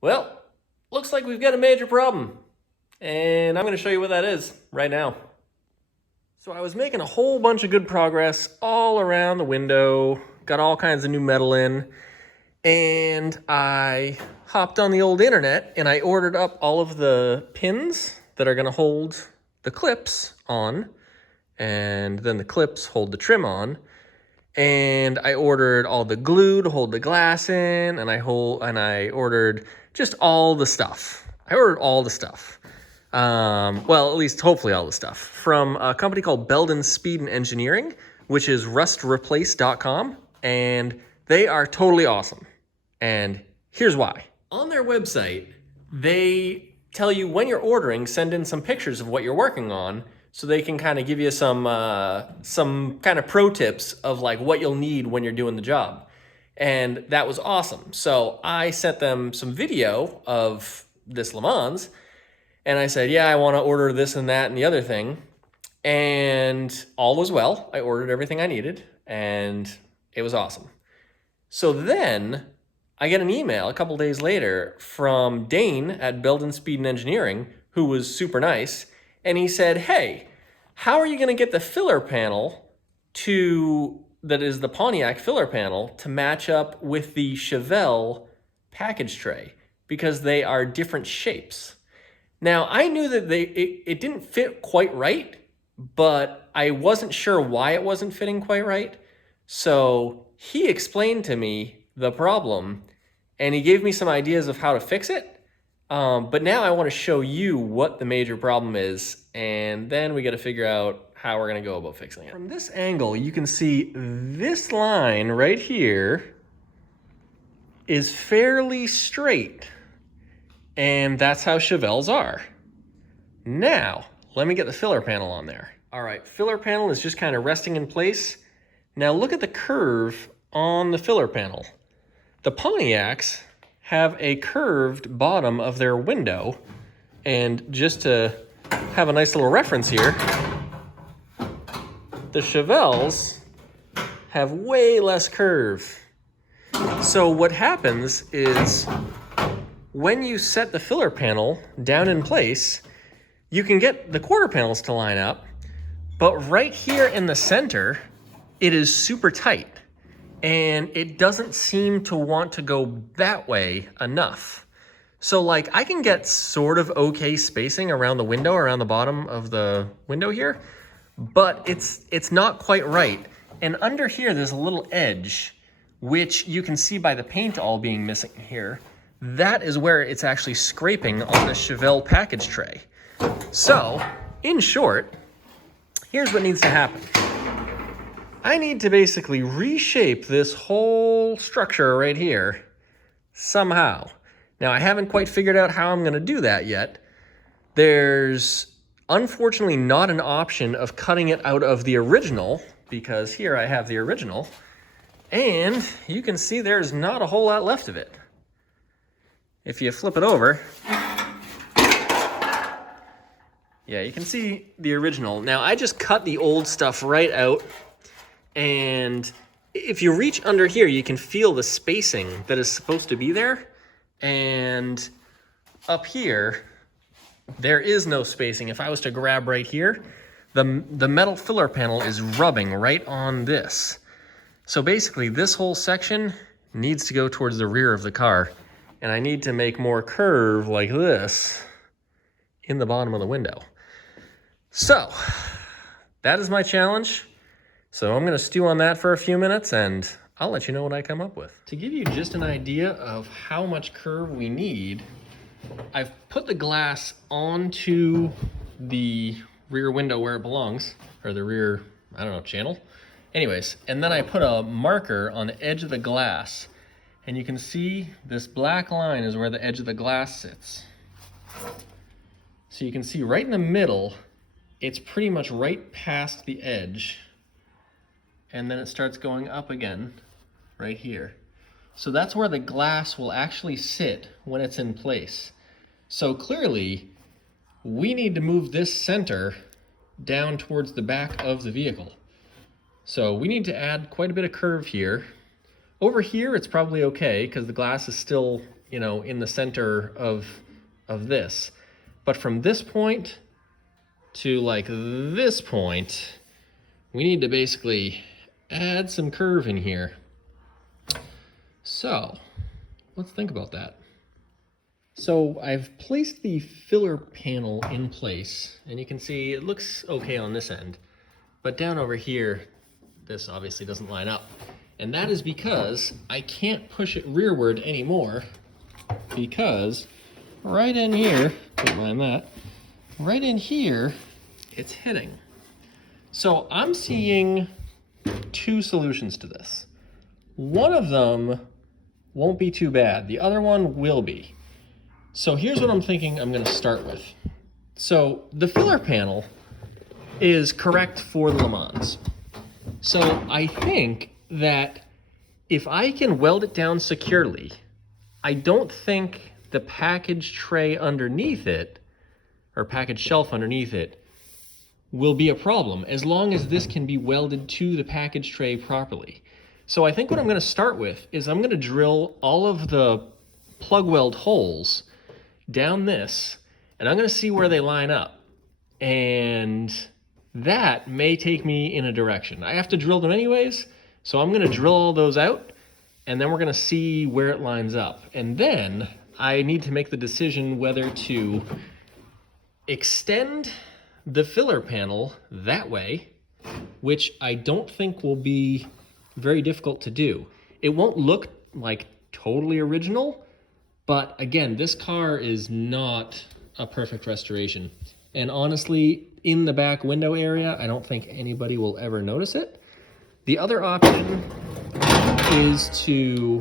Well, looks like we've got a major problem, and I'm going to show you what that is right now. So I was making a whole bunch of good progress all around the window, got all kinds of new metal in, and I hopped on the old internet and I ordered up all of the pins that are going to hold the clips on, and then the clips hold the trim on. And I ordered all the glue to hold the glass in, and I ordered just all the stuff. I ordered all the stuff. Well, at least hopefully all the stuff from a company called Belden Speed and Engineering, which is rustreplace.com, and they are totally awesome. And here's why. On their website, they tell you when you're ordering, send in some pictures of what you're working on, so they can kind of give you some kind of pro tips of like what you'll need when you're doing the job. And that was awesome. So I sent them some video of this Lemans, and I said, yeah, I want to order this and that and the other thing. And all was well. I ordered everything I needed, and it was awesome. So then I get an email a couple days later from Dane at Belden Speed and Engineering, who was super nice. And he said, hey, how are you going to get the filler panel that is the Pontiac filler panel to match up with the Chevelle package tray? Because they are different shapes. Now, I knew that it didn't fit quite right, but I wasn't sure why it wasn't fitting quite right. So he explained to me the problem, and he gave me some ideas of how to fix it. But now I want to show you what the major problem is, and then we got to figure out how we're going to go about fixing it. From this angle, you can see this line right here is fairly straight, and that's how Chevelles are. Now, let me get the filler panel on there. All right, filler panel is just kind of resting in place. Now look at the curve on the filler panel. The Pontiacs have a curved bottom of their window, and just to have a nice little reference here, the Chevelles have way less curve. So what happens is when you set the filler panel down in place, you can get the quarter panels to line up, but right here in the center, it is super tight. And it doesn't seem to want to go that way enough. So like I can get sort of okay spacing around the window, around the bottom of the window here, but it's not quite right. And under here, there's a little edge, which you can see by the paint all being missing here. That is where it's actually scraping on the Chevelle package tray. So, in short, here's what needs to happen. I need to basically reshape this whole structure right here somehow. Now, I haven't quite figured out how I'm going to do that yet. There's unfortunately not an option of cutting it out of the original, because here I have the original, and you can see there's not a whole lot left of it. If you flip it over, yeah, you can see the original. Now, I just cut the old stuff right out. And if you reach under here, you can feel the spacing that is supposed to be there. And up here, there is no spacing. If I was to grab right here, the metal filler panel is rubbing right on this. So basically, this whole section needs to go towards the rear of the car. And I need to make more curve like this in the bottom of the window. So that is my challenge. So I'm going to stew on that for a few minutes, and I'll let you know what I come up with. To give you just an idea of how much curve we need, I've put the glass onto the rear window where it belongs, or the rear, I don't know, channel. Anyways, and then I put a marker on the edge of the glass, and you can see this black line is where the edge of the glass sits. So you can see right in the middle, it's pretty much right past the edge. And then it starts going up again right here. So that's where the glass will actually sit when it's in place. So clearly, we need to move this center down towards the back of the vehicle. So we need to add quite a bit of curve here. Over here, it's probably okay because the glass is still you know, in the center of this. But from this point to like this point, we need to basically add some curve in here. So let's think about that. So I've placed the filler panel in place, and you can see it looks okay on this end, but down over here, this obviously doesn't line up. And that is because I can't push it rearward anymore, because right in here, don't mind that, right in here, it's hitting. So I'm seeing two solutions to this. One of them won't be too bad. The other one will be. So here's what I'm thinking I'm gonna start with. So the filler panel is correct for the Lemans. So I think that if I can weld it down securely, I don't think the package tray underneath it, or package shelf underneath it, will be a problem, as long as this can be welded to the package tray properly. So I think what I'm gonna start with is I'm gonna drill all of the plug weld holes down this, and I'm gonna see where they line up. And that may take me in a direction. I have to drill them anyways, so I'm gonna drill all those out, and then we're gonna see where it lines up. And then I need to make the decision whether to extend the filler panel that way, which I don't think will be very difficult to do. It won't look like totally original, but again, this car is not a perfect restoration. And honestly, in the back window area, I don't think anybody will ever notice it. The other option is to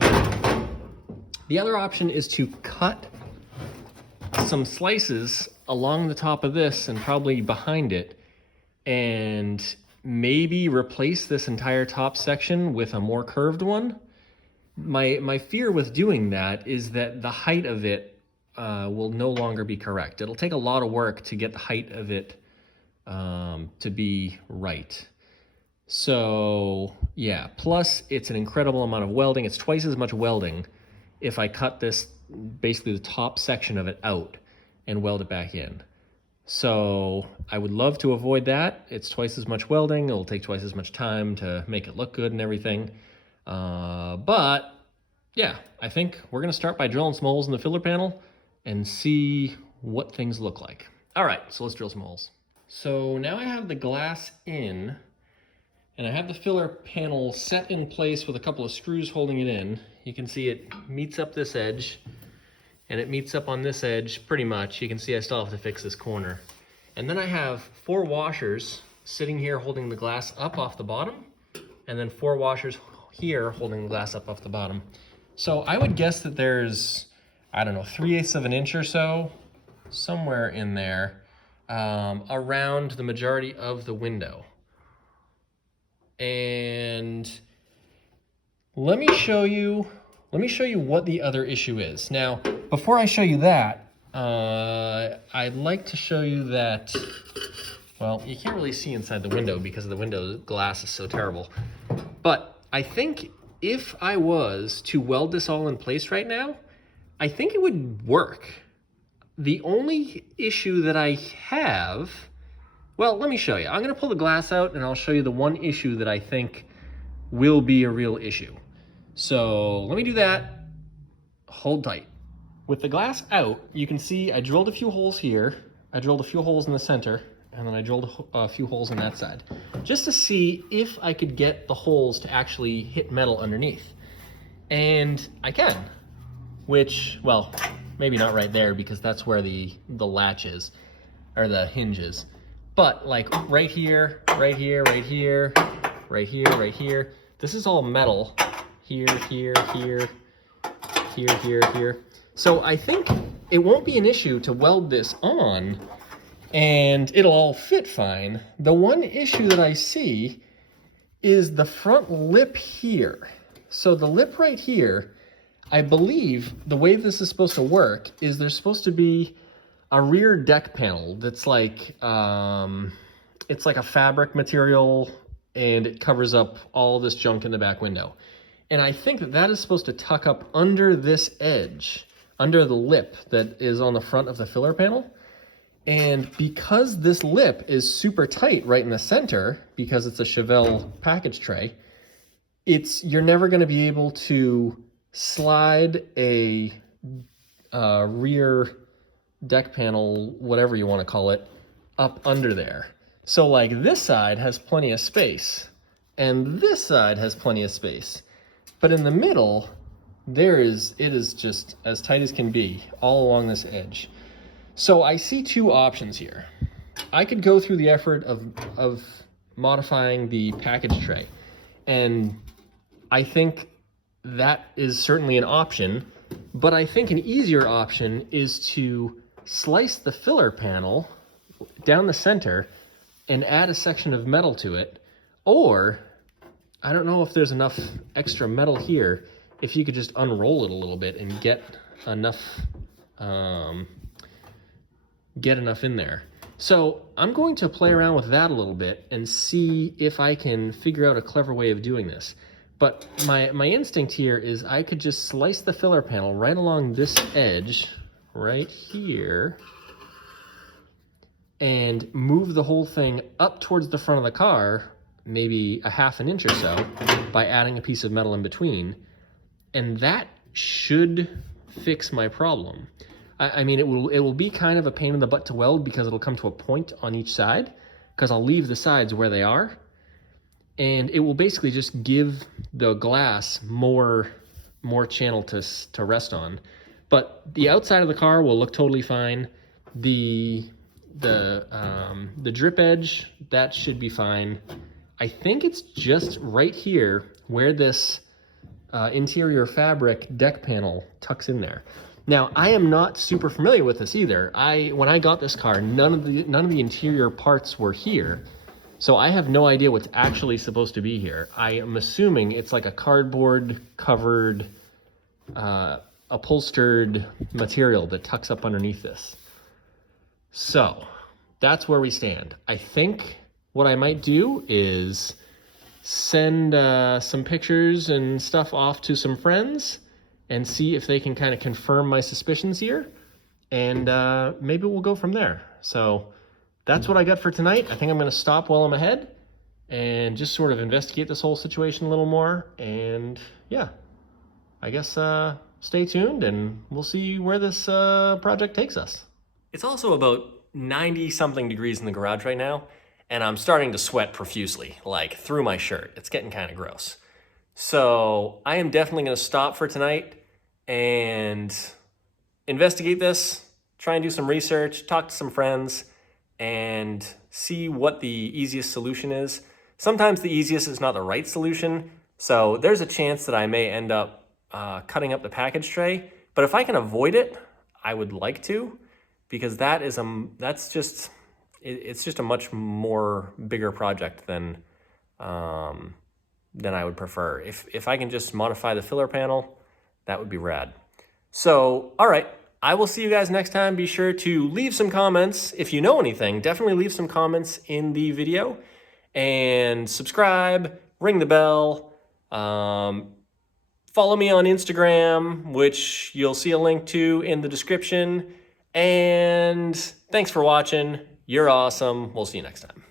cut some slices along the top of this and probably behind it, and maybe replace this entire top section with a more curved one. My fear with doing that is that the height of it will no longer be correct. It'll take a lot of work to get the height of it to be right. So yeah, plus it's an incredible amount of welding. It's twice as much welding if I cut this, basically the top section of it out and weld it back in. So I would love to avoid that. It's twice as much welding. It'll take twice as much time to make it look good and everything. But yeah, I think we're gonna start by drilling some holes in the filler panel and see what things look like. All right, so let's drill some holes. So now I have the glass in, and I have the filler panel set in place with a couple of screws holding it in. You can see it meets up this edge, and it meets up on this edge pretty much. You can see I still have to fix this corner. And then I have 4 washers sitting here holding the glass up off the bottom, and then 4 washers here holding the glass up off the bottom. So I would guess that there's, I don't know, 3/8 of an inch or so, somewhere in there, around the majority of the window. And let me show you what the other issue is. Now, before I show you that, I'd like to show you that, well, you can't really see inside the window because the window glass is so terrible. But I think if I was to weld this all in place right now, I think it would work. The only issue that I have, well, let me show you. I'm gonna pull the glass out and I'll show you the one issue that I think will be a real issue. So let me do that. Hold tight. With the glass out, you can see I drilled a few holes here. I drilled a few holes in the center, and then I drilled a few holes on that side, just to see if I could get the holes to actually hit metal underneath. And I can, which, well, maybe not right there because that's where the latch is, or the hinge is. But like right here, right here, right here, right here, right here, this is all metal. Here, here, here, here, here, here. So I think it won't be an issue to weld this on and it'll all fit fine. The one issue that I see is the front lip here. So the lip right here, I believe the way this is supposed to work is there's supposed to be a rear deck panel that's like, it's like a fabric material and it covers up all this junk in the back window. And I think that that is supposed to tuck up under this edge under the lip that is on the front of the filler panel. And because this lip is super tight right in the center, because it's a Chevelle package tray, you're never going to be able to slide a rear deck panel, whatever you want to call it, up under there. So like this side has plenty of space, and this side has plenty of space. But in the middle, it is just as tight as can be all along this edge. So I see two options here. I could go through the effort of modifying the package tray, and I think that is certainly an option, but I think an easier option is to slice the filler panel down the center and add a section of metal to it, or I don't know if there's enough extra metal here, if you could just unroll it a little bit and get enough in there. So I'm going to play around with that a little bit and see if I can figure out a clever way of doing this. But my instinct here is I could just slice the filler panel right along this edge, right here, and move the whole thing up towards the front of the car, maybe a ½ inch or so, by adding a piece of metal in between. And that should fix my problem. I mean, it will be kind of a pain in the butt to weld because it'll come to a point on each side, because I'll leave the sides where they are. And it will basically just give the glass more channel to rest on. But the outside of the car will look totally fine. The drip edge, that should be fine. I think it's just right here where this interior fabric deck panel tucks in there. Now, I am not super familiar with this either. When I got this car, none of the interior parts were here. So I have no idea what's actually supposed to be here. I am assuming it's like a cardboard covered, upholstered material that tucks up underneath this. So that's where we stand. I think what I might do is send some pictures and stuff off to some friends and see if they can kind of confirm my suspicions here. And maybe we'll go from there. So that's what I got for tonight. I think I'm gonna stop while I'm ahead and just sort of investigate this whole situation a little more. And yeah, I guess stay tuned and we'll see where this project takes us. It's also about 90-something degrees in the garage right now, and I'm starting to sweat profusely, like through my shirt. It's getting kind of gross. So I am definitely gonna stop for tonight and investigate this, try and do some research, talk to some friends, and see what the easiest solution is. Sometimes the easiest is not the right solution, so there's a chance that I may end up cutting up the package tray, but if I can avoid it, I would like to, because it's just a much more bigger project than I would prefer. If I can just modify the filler panel, that would be rad. So, all right, I will see you guys next time. Be sure to leave some comments. If you know anything, definitely leave some comments in the video. And subscribe, ring the bell. Follow me on Instagram, which you'll see a link to in the description. And thanks for watching. You're awesome. We'll see you next time.